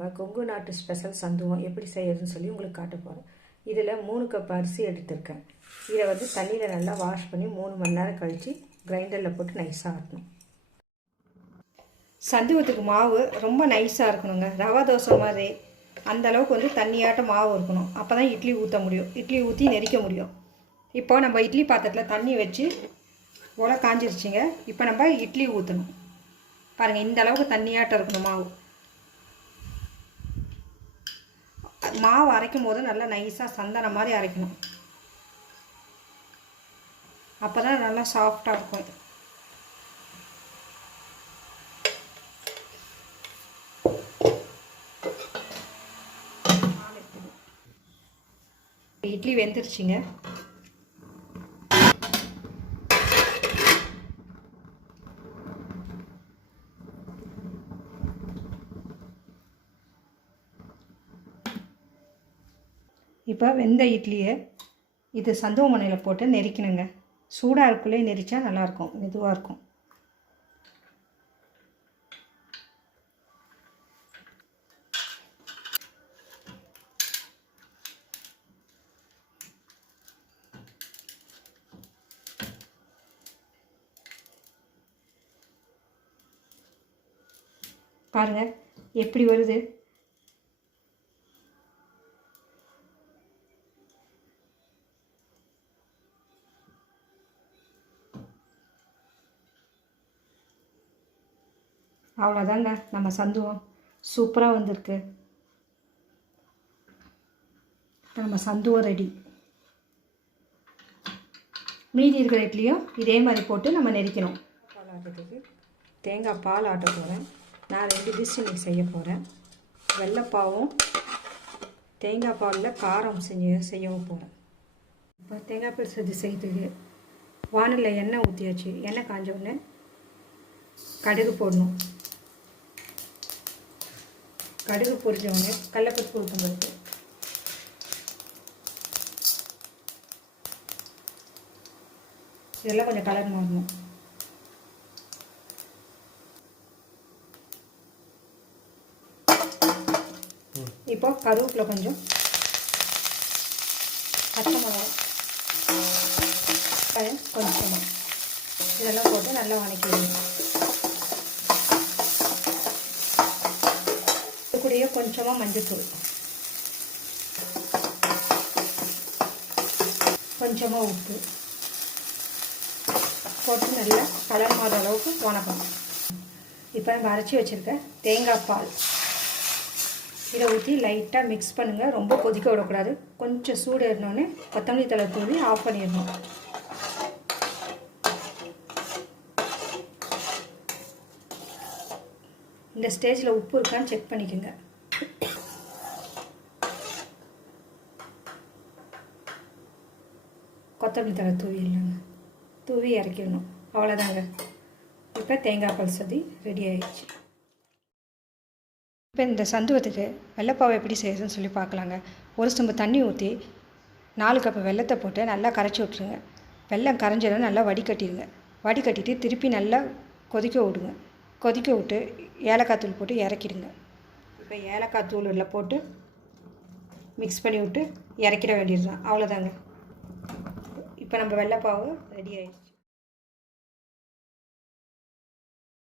நம்ம கொங்கு நாட்டு ஸ்பெஷல் சந்துவம் எப்படி செய்யறதுன்னு சொல்லி உங்களுக்கு காட்ட போகிறேன் இதில் மூணு கப் அரிசி எடுத்திருக்கேன். இதை வந்து தண்ணியில் நல்லா வாஷ் பண்ணி மூணு மணி நேரம் கழித்து கிரைண்டரில் போட்டு நைஸாக ஆட்டணும். சந்துவத்துக்கு மாவு ரொம்ப நைஸாக இருக்கணுங்க. ரவா தோசை மாதிரி அந்த அளவுக்கு வந்து தண்ணியாட்ட மாவு இருக்கணும். அப்போ தான் இட்லி ஊற்ற முடியும். இட்லி ஊற்றி நெரிக்க முடியும். இப்போ நம்ம இட்லி பாத்திரத்தில் தண்ணி வச்சு உலை காஞ்சிருச்சுங்க. இப்போ நம்ம இட்லி ஊற்றணும் பாருங்கள் இந்த அளவுக்கு தண்ணியாட்டம் இருக்கணும் மாவு. மாவு அரைக்கும் போது நல்லா நைஸாக சந்தனம் மாதிரி அரைக்கணும். அப்போ தான் நல்லா சாஃப்டாக இருக்கும். இட்லி வெந்துருச்சுங்க. இப்போ வெந்த இட்லியை இது சந்துவ மனையில் போட்டு நெரிக்கணுங்க. சூடாக இருக்குள்ளே நெரிச்சா நல்லாயிருக்கும் மெதுவாக இருக்கும். பாருங்கள் எப்படி வருது? அவ்வளோதாங்க நம்ம சந்துவம் சூப்பராக வந்திருக்கு. நம்ம சந்துவம் ரெடி மீதி இருக்கிற இட்லியும் இதே மாதிரி போட்டு நம்ம நெரிக்கணும். பால் ஆட்டுறதுக்கு தேங்காய் பால் ஆட்ட போகிறேன் நான் ரெண்டு டிஷ் இன்னைக்கு செய்ய போகிறேன் வெள்ளைப்பாவும் தேங்காய் பாலில் காரம் செஞ்சு செய்யவும் போகிறேன் இப்போ தேங்காய் பால் செஞ்சு செய்யறதுக்கு வானில் எண்ணெய் ஊற்றியாச்சு எண்ணெய் காஞ்ச உடனே கடுகு போடணும். கடுகு பொரிஞ்சவொடனே கடலப்பருப்பு உளுத்தம்பருப்பு இதெல்லாம் கொஞ்சம் கலர் மாறணும். இப்போ கருவேப்பிலை கொஞ்சம் பச்சை மிளகாய் வெங்காயம் கொஞ்சமாக இதெல்லாம் போட்டு நல்லா வணக்கிடுவோம் இது கூடயே கொஞ்சமாக மஞ்சத்தூள். கொஞ்சமாக உப்பு. போட்டு நல்லா கலர் மாற அளவுக்கு வணக்கணும் இப்போ நம்ம அரைச்சி வச்சுருக்க தேங்காய் பால். இதை ஊற்றி லைட்டாக மிக்ஸ் பண்ணுங்கள் ரொம்ப கொதிக்க விடக்கூடாது. கொஞ்சம் சூடு ஏறினோடனே கொத்தமல்லி தலை தூவி ஆஃப் பண்ணிடணும். இந்த ஸ்டேஜில் உப்பு இருக்கான்னு செக் பண்ணிக்கோங்க. கொத்தமல்லி தலை தூவி இல்லைங்க. தூவி இறக்கிடணும். அவ்வளோதாங்க. இப்போ தேங்காய் பால் சதி ரெடி ஆயிடுச்சு. இப்போ இந்த சந்துவத்துக்கு வெள்ளைப்பாவை எப்படி செய்யுதுன்னு சொல்லி பார்க்கலாங்க. ஒரு ஸ்டம்பு தண்ணி ஊற்றி நாலு கப்பு வெள்ளத்தை போட்டு நல்லா கரைச்சி விட்ருங்க வெள்ளம் கரைஞ்சதும் நல்லா வடிகட்டிடுங்க. வடிகட்டிட்டு திருப்பி நல்லா கொதிக்க விடுங்க. கொதிக்க விட்டு ஏலக்காய் தூள் போட்டு இறக்கிடுங்க. இப்போ ஏலக்காய் தூள் இதில் போட்டு மிக்ஸ் பண்ணி விட்டு இறக்கிட வேண்டியது தான் அவ்வளோதாங்க இப்போ நம்ம வெள்ளைப்பாவும் ரெடி ஆயிடுச்சு.